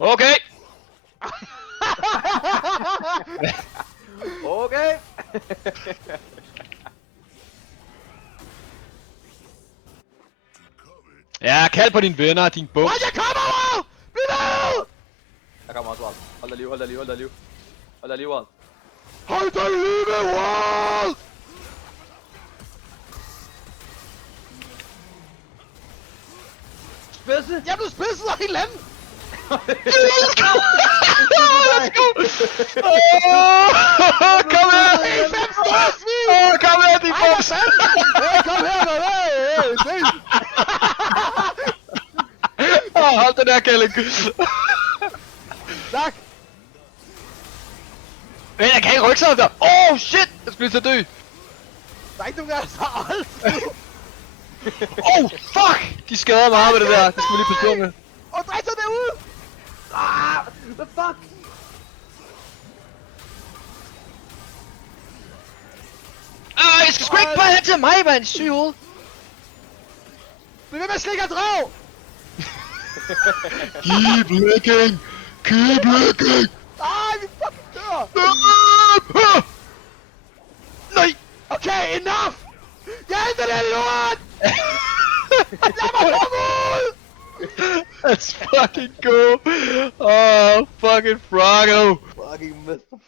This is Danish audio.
Okay! Okay. Ja, kald på dine venner, din bum. Hold, jeg kommer! Bliv ved! Jeg kommer også, Wald. Hold dig liv, hold dig liv, hold dig liv. Hold dig liv, Wald. Hold dig i live, Wall! Spidse! Jeg blev spidset af en eller anden! Let's go! Kom her! Hey, 5 store svin! Kom her, din Ej, hvad bums! fanden? Hey, kom her, mand! Hey, se! Hold den her, Kælling! Tak! Men jeg kan ikke rykke sig der! Shit! Jeg skulle lige til at dø! Der er ikke nogen af os, der har alt! Fuck! De skader meget med det der. Det skal vi lige passe på med. Og drej så derude! Hvad fuck? Jeg skal sgu ikke bare hen til mig, mand! Syg hoved! Bliv ved med at slikke af drag! Keep licking! Keep licking! Ej, vi fucking dør! Nej! Okay, enough! Jeg henter den lort! Lad mig komme ud! Let's fucking go! Oh, fucking Froggo! Fucking Mr.